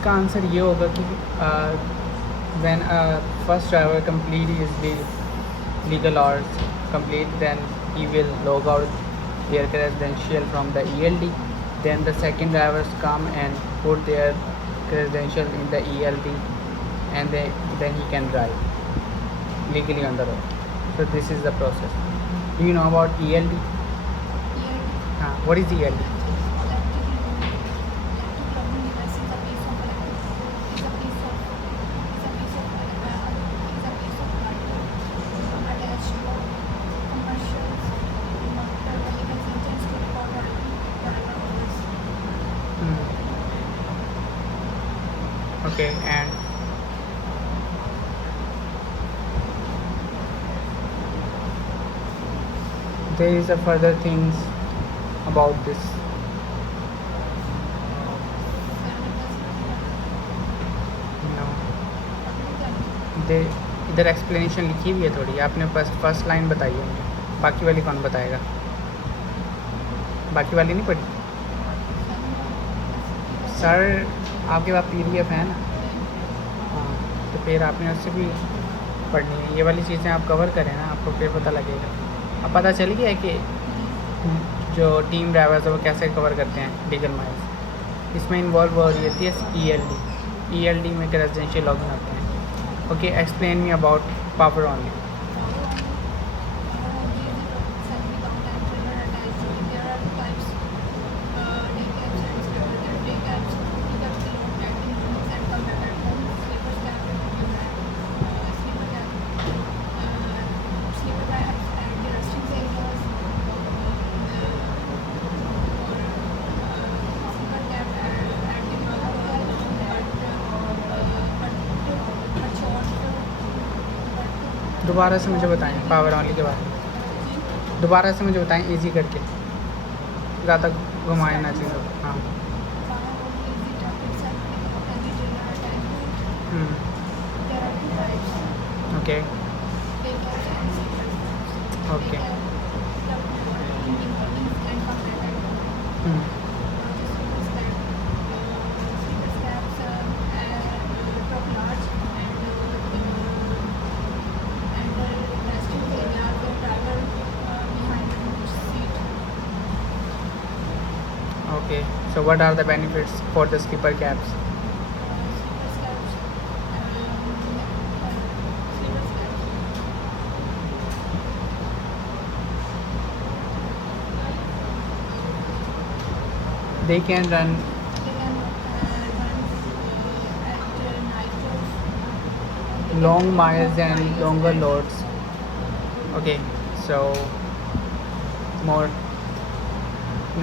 इसका आंसर ये होगा कि when first driver complete his legal hours complete, then he will log out their credential from the ELD. Then the second drivers come and put their credential in the ELD, and then he can drive legally on the road. So this is the process. Do you know about ELD? What is ELD? Okay, and there is a further things about this. No, इधर explanation लिखी हुई है थोड़ी, आपने first line बताई है मुझे, बाकी वाली कौन बताएगा? बाकी वाली नहीं पढ़ी सर? आपके पास PDF है ना? हाँ, तो फिर आपने उससे भी पढ़नी है। ये वाली चीज़ें आप कवर करें ना, आपको फिर पता लगेगा। अब पता चल गया है कि जो टीम ड्राइवर्स है वो कैसे कवर करते हैं लीगल माइल्स। इसमें इन्वॉल्व हो रही होती है ELD में रेजिडेंशियल लॉगिन होते हैं। Okay, explain me about power only. दोबारा से मुझे बताएं पावर ओनली के बारे में, दोबारा से मुझे बताएं इजी करके, ज़्यादा घुमाए ना चीज़ों। हाँ, okay okay, okay. So what are the benefits for the sleeper cabs? They can run long miles and longer loads. Okay, so more.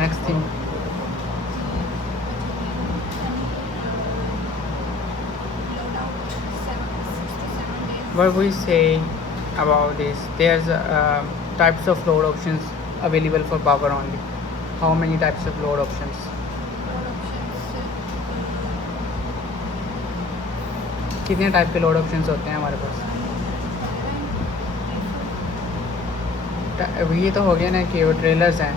Next thing. What we say about this, there's types of load options available for power only. How many types of load options? कितने type के load options होते हैं हमारे पास? ये तो हो गया ना कि वो ट्रेलर्स हैं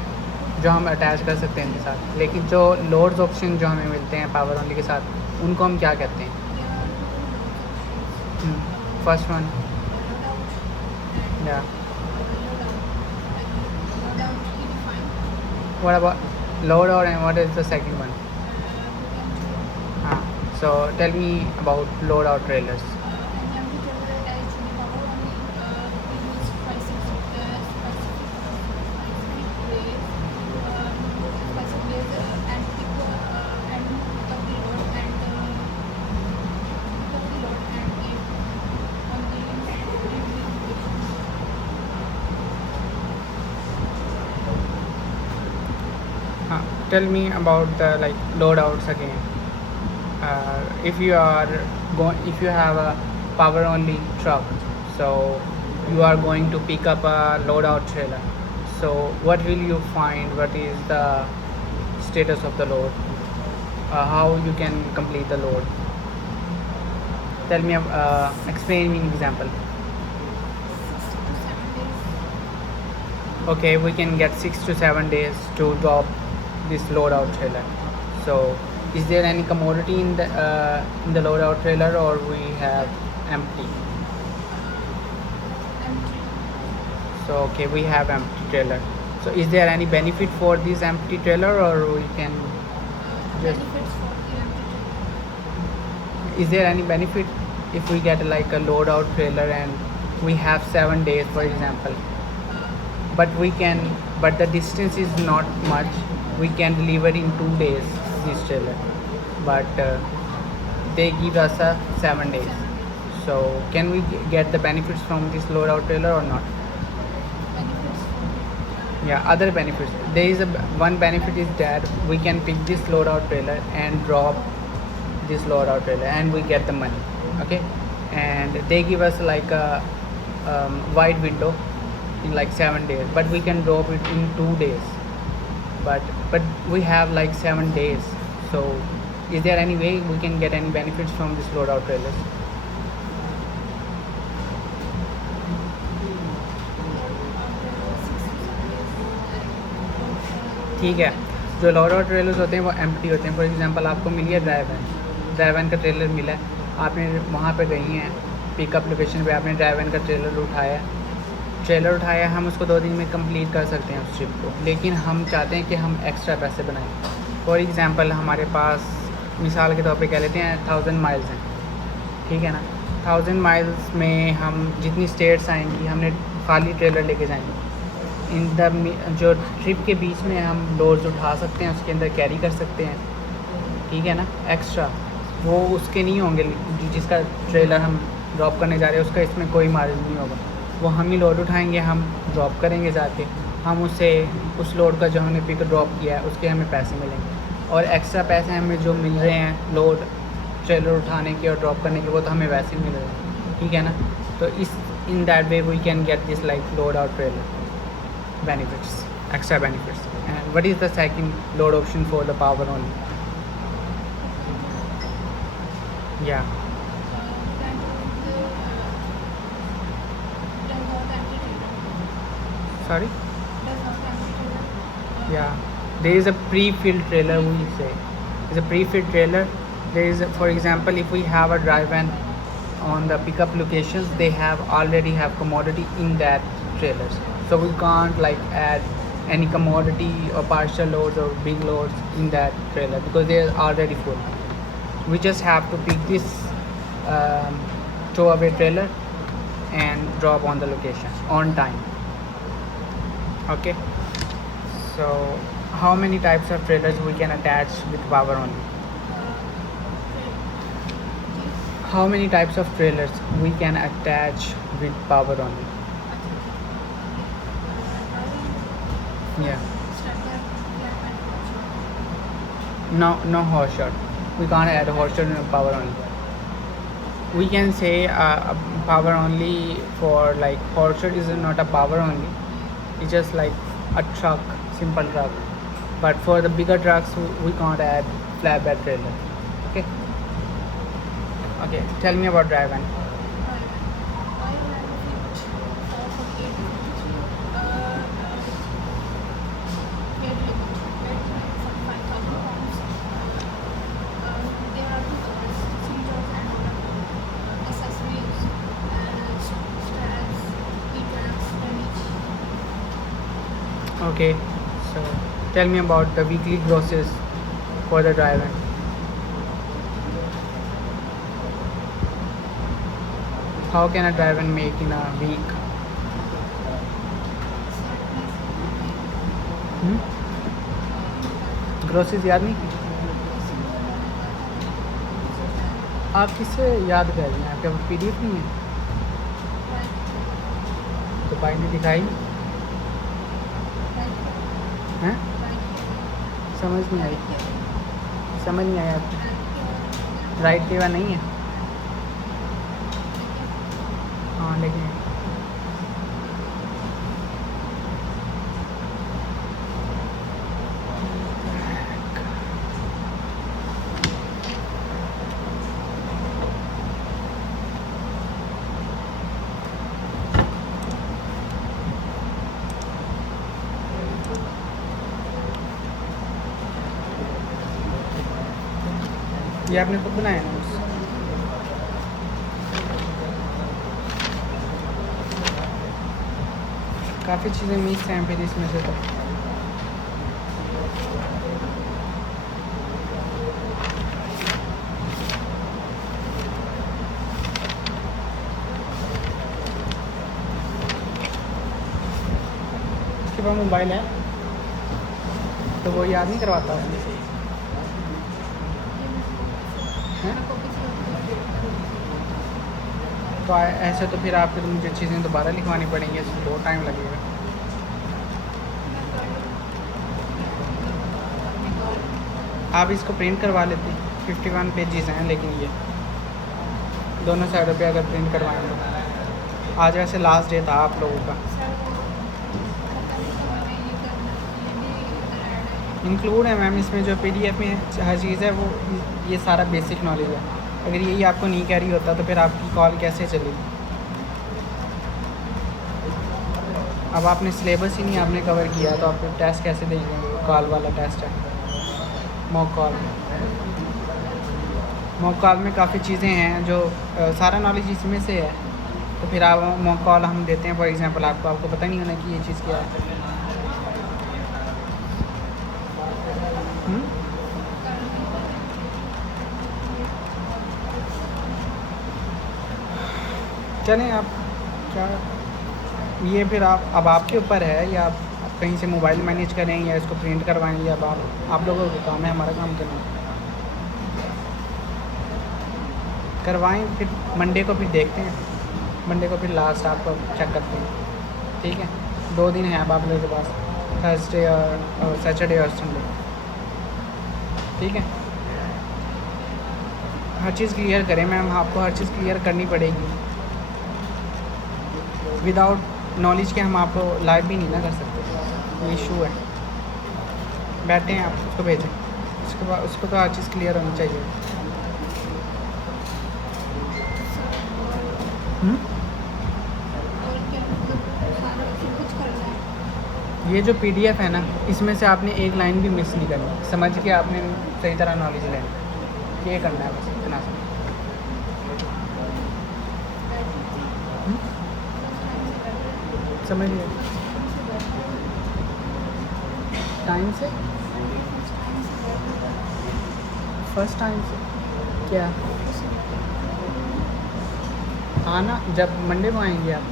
जो हम अटैच कर सकते हैं इनके साथ, लेकिन जो लोड्स ऑप्शन जो हमें मिलते हैं पावर ओनली के साथ, उनको हम क्या कहते हैं? फर्स्ट वन, या व्हाट अबाउट लोड और what is the second one? हाँ, so tell me about load out trailers. Tell me about the load outs again. If you have a power only truck, so you are going to pick up a load out trailer, so what will you find? What is the status of the load? How you can complete the load? Tell me, explain me an example. Okay, we can get 6 to 7 days to drop this load out trailer. So Is there any commodity in the load out trailer, or we have empty? Empty. So okay, we have empty trailer. So is there any benefit for this empty trailer, or we can just, Benefits for the empty trailer. is there any benefit if we get like a load out trailer and we have 7 days, for example, but we can, but the distance is not much, we can deliver in 2 days this trailer, but they give us a 7 days. So can we get the benefits from this load out trailer or not? Benefits for Yeah, other benefits, there is one benefit is that we can pick this load out trailer and drop this load out trailer and we get the money. Okay, and they give us like a wide window in like 7 days, but we can drop it in 2 days, but we have like 7 days. So is there any way we can get any benefits from this load out trailers? ठीक है, जो load और trailers होते हैं वो empty होते हैं। For example आपको मिली है ड्राइव वैन का ट्रेलर मिला है, आपने वहाँ पे गई हैं पिकअप लोकेशन पे, आपने ड्राइव वैन का ट्रेलर उठाया, हम उसको 2 दिन में कंप्लीट कर सकते हैं उस ट्रिप को, लेकिन हम चाहते हैं कि हम एक्स्ट्रा पैसे बनाएं। फॉर एग्जांपल हमारे पास मिसाल के तौर पे कह लेते हैं 1000 माइल्स हैं, ठीक है ना, 1000 माइल्स में हम जितनी स्टेट्स आएंगी हमने खाली ट्रेलर लेके जाएंगे। इन द जो ट्रिप के बीच में हम लोड्स उठा सकते हैं, उसके अंदर कैरी कर सकते हैं, ठीक है ना, एक्स्ट्रा वो उसके नहीं होंगे, जिसका ट्रेलर हम ड्रॉप करने जा रहे हैं उसका इसमें कोई मार्जिन नहीं होगा, वो हम ही लोड उठाएंगे, हम ड्रॉप करेंगे जाके, हम उससे उस लोड का जो हमने पिक ड्रॉप किया है उसके हमें पैसे मिलेंगे, और एक्स्ट्रा पैसे हमें जो मिल रहे हैं लोड ट्रेलर उठाने के और ड्रॉप करने के वो तो हमें वैसे ही मिल रहे हैं, ठीक है ना। तो इस in that way we can get this like load out trailer benefits, extra benefits. And what is the second load option for the power only? Yeah, sorry. Yeah, there is a pre-filled trailer, we say. It's a pre-filled trailer. There is, for example, if we have a drive van on the pickup locations, they have already have commodity in that trailers. So we can't like add any commodity or partial loads or big loads in that trailer because they are already full. We just have to pick this throwaway trailer and drop on the location on time. Okay, so how many types of trailers we can attach with power only? How many types of trailers we can attach with power only? Yeah, no horse shot. We can't add horse shot in power only. We can say power only for like horse shot is not a power only. It's just like a truck, simple truck. But for the bigger trucks, we can't add flatbed trailer. Okay. Okay. Tell me about drive van. Okay, so tell me about the weekly grosses for the drive van. How can a drive van make in a week? ग्रोसेस याद नहीं की? आप किससे याद कर रही हैं? आपके पास PDF नहीं है तो भाई ने दिखाई हैं? समझ नहीं आई, समझ नहीं आया आपको? राइट के बाद नहीं है? हाँ लेकिन ये आपने खुद बनाया नोट्स? काफ़ी चीज़ें मिस हैं फिर इसमें से तो। इसके पास मोबाइल है तो वो याद नहीं करवाता है? हैं? तो ऐसे तो फिर आपको तो मुझे चीज़ें दोबारा लिखवानी पड़ेंगी, इसमें बहुत टाइम लगेगा। आप इसको प्रिंट करवा लेते हैं, 51 पेजेस हैं, लेकिन ये दोनों साइडों पे अगर प्रिंट करवाएं तो। आज वैसे लास्ट डे था आप लोगों का। इंक्लूड है मैम इसमें, जो PDF में हर चीज़ है वो ये सारा बेसिक नॉलेज है। अगर यही आपको नहीं कैरी होता तो फिर आपकी कॉल कैसे चलेगी? अब आपने सिलेबस ही नहीं आपने कवर किया तो आप टेस्ट कैसे देंगे? कॉल वाला टेस्ट है, मॉक कॉल। मॉक कॉल में काफ़ी चीज़ें हैं जो सारा नॉलेज इसमें से है। तो फिर आप मॉक कॉल हम देते हैं, फॉर एग्जांपल आपको पता नहीं होना कि ये चीज़ क्या है। चलें आप क्या, ये फिर अब आपके ऊपर है, या आप कहीं से मोबाइल मैनेज करें या इसको प्रिंट करवाएं, या आप लोगों का काम है, हमारा काम करना। करवाएं, फिर मंडे को फिर देखते हैं, मंडे को फिर लास्ट आपको चेक करते हैं, ठीक है? 2 दिन है अब आप लोगों के पास, थर्सडे और सैटरडे और संडे, ठीक है? हर चीज़ क्लियर करें मैम, आपको हर चीज़ क्लियर करनी पड़ेगी। विदाउट नॉलेज के हम आपको लाइव भी नहीं ना कर सकते, ये इशू है। बैठे हैं आप, उसको भेजें, उसके बाद उसको तो हर चीज़ क्लियर होनी चाहिए। ये जो PDF है ना, इसमें से आपने एक लाइन भी मिस नहीं करनी, समझ के आपने सही तरह नॉलेज लेना, ये करना है बस, इतना सा। समझ गए? टाइम से, फर्स्ट टाइम से क्या? आना जब मंडे को आएंगे आप?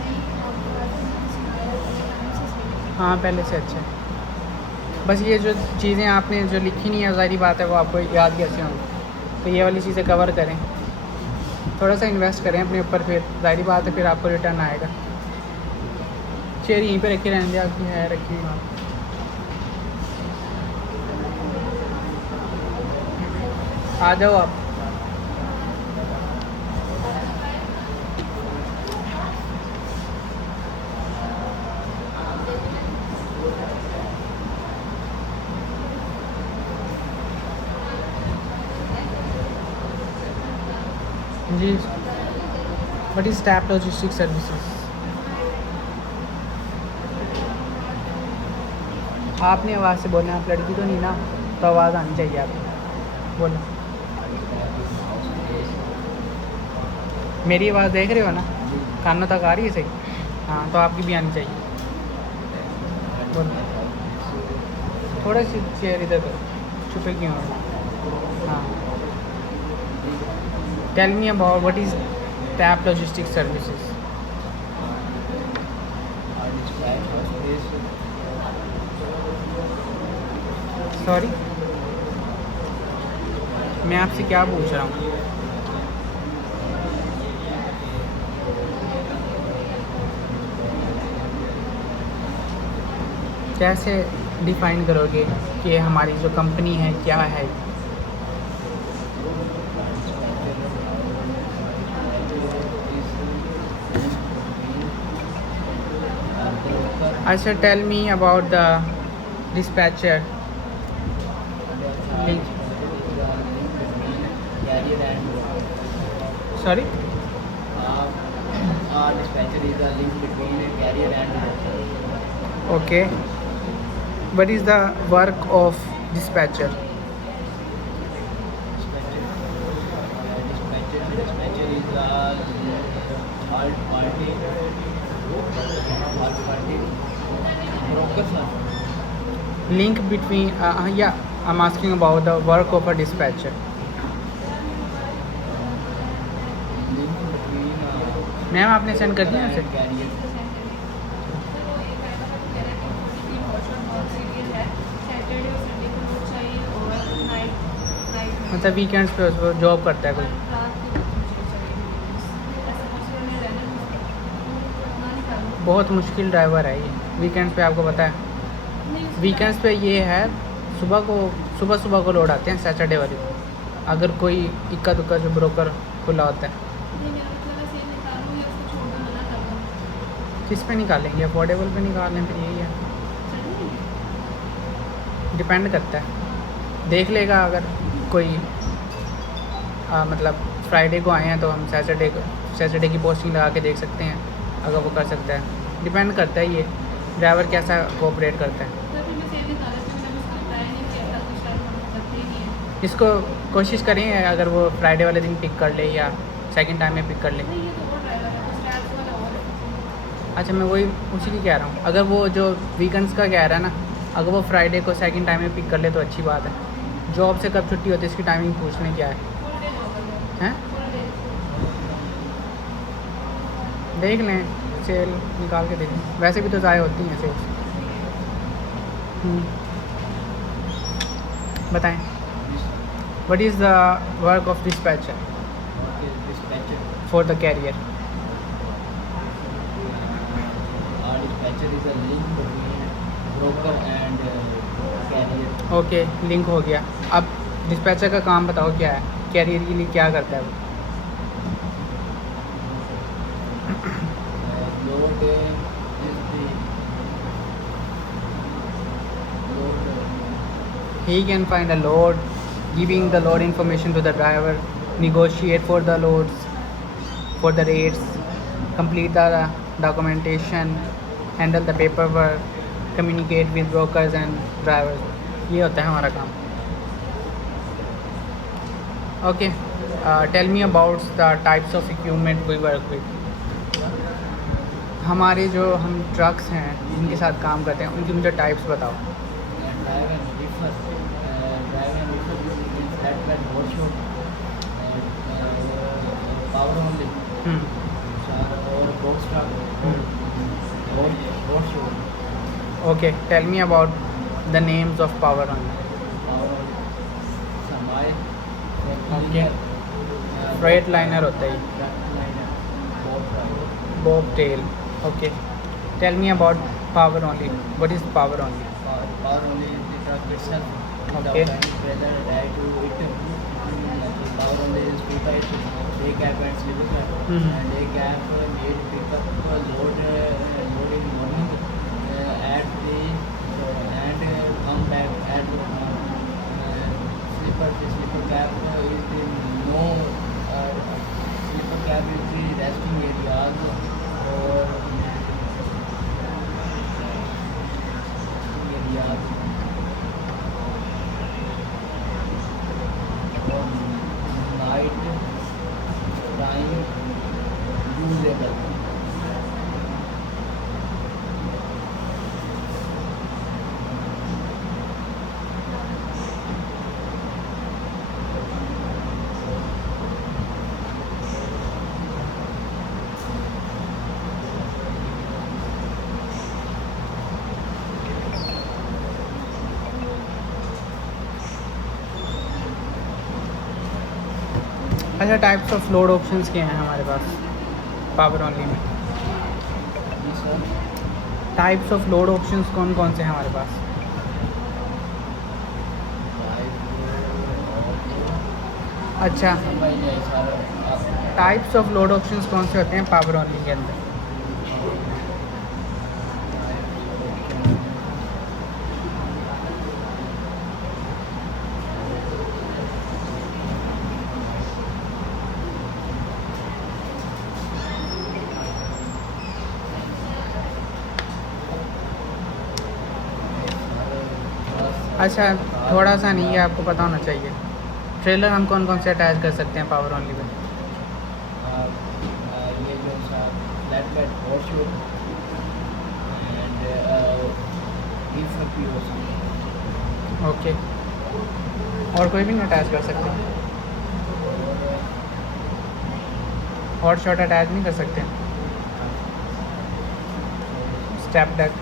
हाँ पहले से अच्छा है। बस ये जो चीज़ें आपने जो लिखी नहीं है, ज़ाहिर बात है वो आपको याद कैसे होंगी, तो ये वाली चीज़ें कवर करें, थोड़ा सा इन्वेस्ट करें अपने ऊपर, फिर ज़ाहिर बात है फिर आपको रिटर्न आएगा। चेयर यहीं पे रखी रहने दे, आपकी है रखी हुई वहाँ। आ जाओ आप। जी, what is tap logistic services? आपने आवाज़ से बोलना, आप लड़की तो नहीं ना, तो आवाज़ आनी चाहिए आपको, बोलो। मेरी आवाज़ देख रहे हो ना, कानों तक आ रही है सही? हाँ तो आपकी भी आनी चाहिए, बोलो। थोड़ा सी चेयर इधर करो, छुपे क्यों हो? हाँ, tell me about what is tap logistic services. Sorry, मैं आपसे क्या पूछ रहा हूँ? कैसे डिफ़ाइन करोगे कि हमारी जो कंपनी है क्या है? अच्छा, tell me about the dispatcher. Sorry? Dispatcher is the link between a carrier and Okay. What is the work of dispatcher? dispatcher. Brokers are Link between, yeah, I'm asking about the work of a dispatcher. link between ma'am आपने send कर दिया and उसे? carrier. Saturday और Sunday को load चाहिए और night मतलब weekends पे उसको जॉब करता है कोई? रात के वक्त मुझे चाहिए ऐसा पॉसिबल नहीं रहना ना निकालूं बहुत मुश्किल ड्राइवर है ये, वीकेंड्स पे आपको पता है। नहीं उसके वीकेंड्स पे ये है, सुबह को लोड आते हैं सैटरडे वाले को, अगर कोई इक्का दुक्का जो ब्रोकर खुला होता है। नहीं मेरा मतलब है सेल निकालूं या उसको छोड़ दूं मना कर दूं किस पे निकालेंगे? अफोर्डेबल पे निकाल लें, फिर यही है, चलेंगे डिपेंड करता है। देख लेगा अगर कोई मतलब फ्राइडे को आए हैं तो हम सैटरडे की पोस्टिंग लगा के देख सकते हैं, अगर वो कर सकता है। डिपेंड करता है ये ड्राइवर कैसा कोऑपरेट करता है। तो फिर मैं सेल निकाला तो मैंने उसको ट्राई नहीं किया था कुछ टाइम करते ही नहीं है इसको कोशिश करें अगर वो फ्राइडे वाले दिन पिक कर ले या सेकंड टाइम में पिक कर ले। नहीं ये तो और ड्राइवर है कुछ टैक्स वाला और है अच्छा, मैं वही उसी की कह रहा हूँ, अगर वो जो वीकेंड्स का कह रहा है ना, अगर वो फ्राइडे को सेकंड टाइम में पिक कर ले तो अच्छी बात है। जॉब से कब छुट्टी होती है इसकी टाइमिंग पूछ लें क्या है, फुल डे जॉब है हैं? फुल डे देख लें, सेल निकाल के देख लें, वैसे भी तो ज़ाय होती हैं सेल्स। बताएं, what is the work of dispatcher What is dispatcher? For the carrier? Dispatcher is a link between broker and carrier. Okay, link हो गया। अब डिस्पैचर का काम बताओ क्या है, कैरियर के लिए क्या करता है वो? Load is the load. He can find a load, giving the load information to the driver, negotiate for the loads, for the rates, complete the documentation, handle the paperwork, communicate with brokers and drivers. ये होता है हमारा काम। Okay, tell me about the types of equipment we work with. हमारे जो हम trucks हैं जिनके साथ काम करते हैं उनकी मुझे टाइप्स बताओ। Drive and reefer. Drive and reefer is flatbed workshop and power only. Or box truck. Workshop. Okay, tell me about the names of power only. Power only. Samai. Okay. Freight liner होता है ये। Truck liner. Bob truck. Bobtail. Okay. Tell me about power only. What is power only? Power only is the truck itself. Okay. Without any pressure added to it. Power only is two types. A cap and sleeper cap. Mhm. And a cap made pick up load in morning at the and come back at the sleeper cap is the no sleeper cap is the resting areas or areas night time usable. अच्छा, types of load options क्या हैं हमारे पास power only में? जी sir types of load options कौन कौन से हैं हमारे पास? अच्छा, समझ नहीं सर आप टाइप्स ऑफ लोड ऑप्शंस कौन से होते हैं पावर ओनली के अंदर? अच्छा, थोड़ा सा नहीं है, आपको पता होना चाहिए। ट्रेलर हम कौन कौन से अटैच कर सकते हैं पावर ओनली में? ये जो flat bed washroom POC। Okay, और कोई भी नहीं अटैच कर सकते? हॉट शॉट अटैच नहीं कर सकते? स्टेप डेक,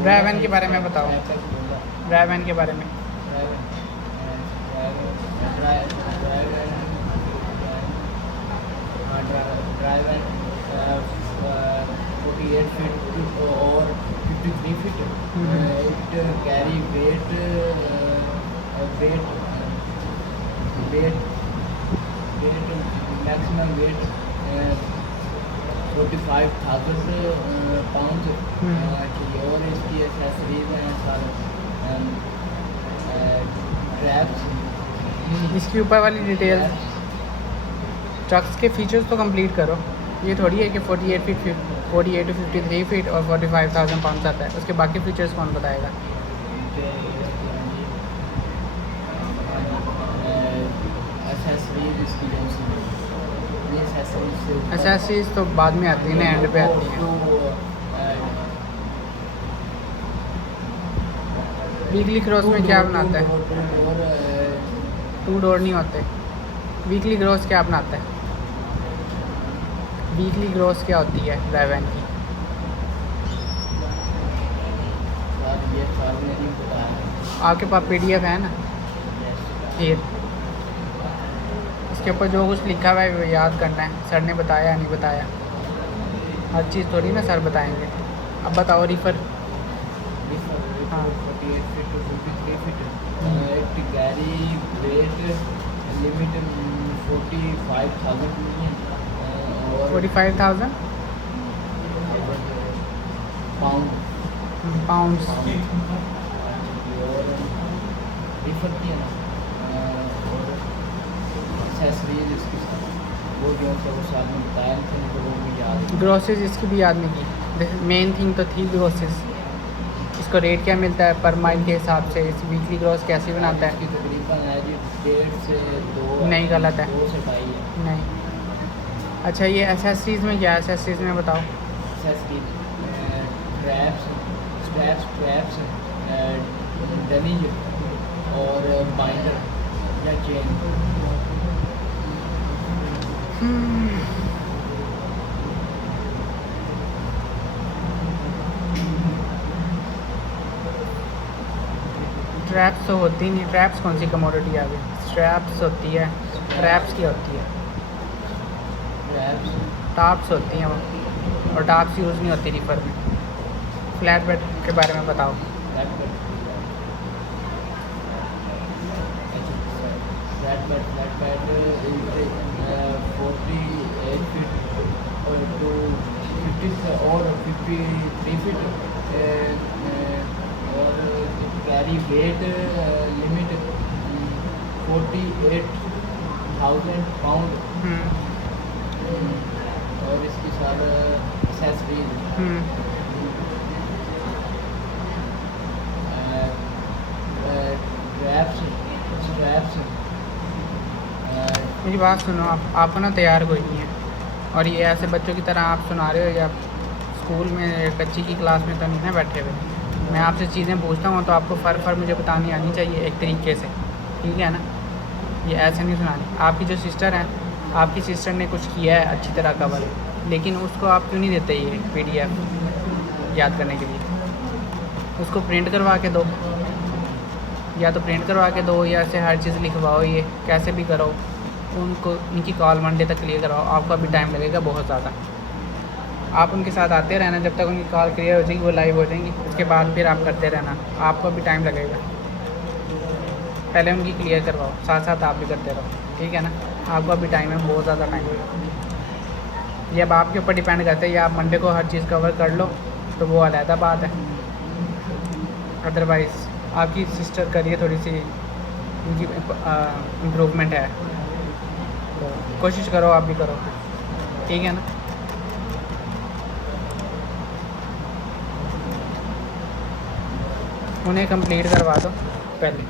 ड्राइव के बारे में बताओ, ड्राइव के बारे में। ड्राइव 48 feet और 53 feet। It carry weight maximum weight 45,000 pounds। और इसकी एक्सेसरीज हैं सारे ट्रैप्स। इसके ऊपर वाली डिटेल, ट्रक्स के फीचर्स तो कंप्लीट करो। ये थोड़ी है कि 48 to 53 फीट और 45,000 पाउंड आता है, उसके बाकी फीचर्स कौन बताएगा? एक्सेसरीज इसकी एक्सेसरीज तो बाद में आती है ना, एंड पे आती है। वीकली क्रॉस में क्या बनाता है? टू डोर नहीं होते। वीकली ग्रोस क्या बनाता है? वीकली ग्रोस क्या होती है ड्राइव की? आपके पास PDF है ना? फिर इसके ऊपर जो कुछ लिखा हुआ है वो याद करना है। सर ने बताया नहीं बताया, हर चीज़ थोड़ी ना सर बताएंगे। अब बताओ रिफ़र। हाँ, 48 feet to 53 feet। It carry weight limit 45,000 और 45,000 पाउंड्स। और रिफर किया ना। और एक्सेसरीज इसकी वो जो है वो साल में बताया थे तो वो भी याद है। ग्रोसेस इसकी भी याद नहीं की। मेन थिंग तो थी ग्रोसेस। इसको रेट क्या मिलता है पर माइल के हिसाब से? इस वीकली ग्रोस कैसे बनाता है? इसकी तकरीबन है जी 1.5 से 2। नहीं, गलत है। 2 से 2.5 है। नहीं। अच्छा, ये एसेसरीज में क्या है? एसेसरीज में बताओ। एक्सेसरीज ट्रैप्स डमीज और बाइंडर या चेन। ट्रैप्स तो होती नहीं। ट्रैप्स कौन सी कमोडिटी आ गई? स्ट्रैप्स होती है, ट्रैप्स की होती है। ट्रैप्स टाप्स होती हैं वो, और टाप्स यूज़ नहीं होती रिपर में। फ्लैट बेड के बारे में बताओ। फ्लैट बेड 48 feet to 50 और 53 feet। और कैरी वेट लिमिट 48,000 पाउंड। और इसकी सारा एक्सेसरीज स्ट्रैप्स। मेरी बात सुनो, आपको ना तैयार कोई नहीं है, और ये ऐसे बच्चों की तरह आप सुना रहे हो या स्कूल में कच्ची की क्लास में तो नहीं ना बैठे हुए। मैं आपसे चीज़ें पूछता हूँ तो आपको फ़र्क मुझे बतानी आनी चाहिए एक तरीके से, ठीक है ना? ये ऐसे नहीं सुनानी। आपकी जो सिस्टर है, आपकी सिस्टर ने कुछ किया है अच्छी तरह कवर, लेकिन उसको आप क्यों नहीं देते ये PDF याद करने के लिए? उसको प्रिंट करवा के दो, या तो प्रिंट करवा के दो या ऐसे हर चीज़ लिखवाओ। ये कैसे भी करो, उनको उनकी कॉल मंडे तक क्लियर करवाओ। आपको अभी टाइम लगेगा बहुत ज़्यादा। आप उनके साथ आते रहना जब तक उनकी कॉल क्लियर हो जाएगी, वो लाइव हो जाएंगी। उसके बाद फिर आप करते रहना, आपको अभी टाइम लगेगा। पहले उनकी क्लियर करवाओ, साथ साथ आप भी करते रहो, ठीक है ना? आपको अभी टाइम है, बहुत ज़्यादा टाइम है। ये अब आपके ऊपर डिपेंड करता है, या आप मंडे को हर चीज़ कवर कर लो तो वो अलहदा बात है। अदरवाइज़ आपकी सिस्टर करिए, थोड़ी सी उनकी इम्प्रूवमेंट है, तो कोशिश करो आप भी करो, ठीक है ना? उन्हें कंप्लीट करवा दो पहले।